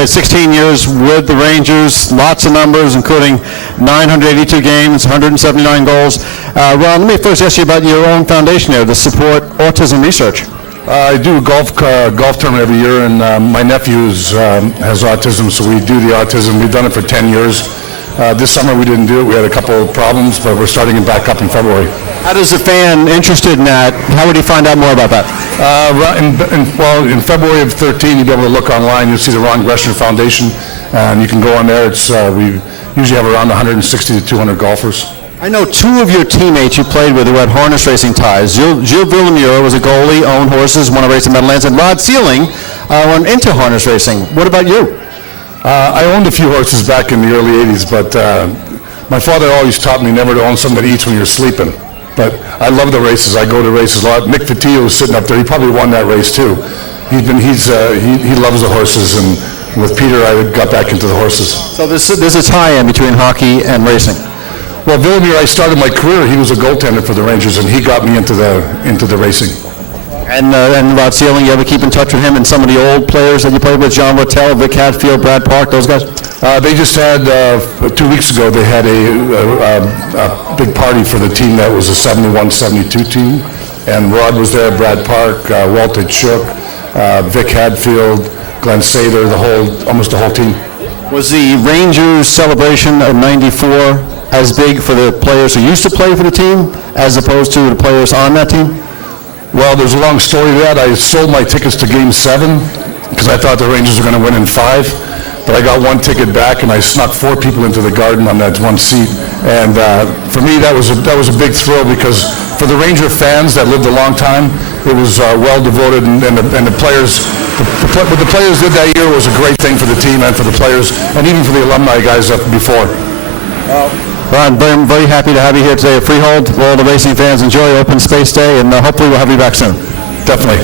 played 16 years with the Rangers, lots of numbers, including 982 games, 179 goals. Ron, let me first ask you about your own foundation there to support autism research. I do a golf tournament every year, and my nephew has autism, so we do the autism. We've done it for 10 years. This summer we didn't do it. We had a couple of problems, but we're starting it back up in February. How does a fan interested in that, how would he find out more about that? In February of 13, you'll be able to look online. You'll see the Ron Greshner Foundation, and you can go on there. We usually have around 160 to 200 golfers. I know two of your teammates you played with who had harness racing ties. Gilles Villemure was a goalie, owned horses, won a race in Meadowlands, and Rod Sealing went into harness racing. What about you? I owned a few horses back in the early 80s, but my father always taught me never to own something that eats when you're sleeping. But I love the races. I go to races a lot. Nick Fatillo was sitting up there. He probably won that race too. He loves the horses, and with Peter I got back into the horses. So there's a tie-in between hockey and racing. Well, Villemure, I started my career. He was a goaltender for the Rangers, and he got me into the racing. And Rod Sealing, you ever keep in touch with him and some of the old players that you played with, John Wattell, Vic Hadfield, Brad Park, those guys? They just had, 2 weeks ago, they had a big party for the team that was a 71-72 team. And Rod was there, Brad Park, Walter Chook, Vic Hadfield, Glenn Sather, almost the whole team. Was the Rangers celebration of '94 as big for the players who used to play for the team as opposed to the players on that team? Well, there's a long story to that. I sold my tickets to Game 7 because I thought the Rangers were going to win in 5. But I got one ticket back, and I snuck 4 people into the Garden on that one seat. And for me, that was a big thrill because for the Ranger fans that lived a long time, it was well devoted, and the players, what the players did that year was a great thing for the team and for the players, and even for the alumni guys before. Ron, very happy to have you here today at Freehold. All the racing fans enjoy Open Space Day, and hopefully we'll have you back soon. Definitely.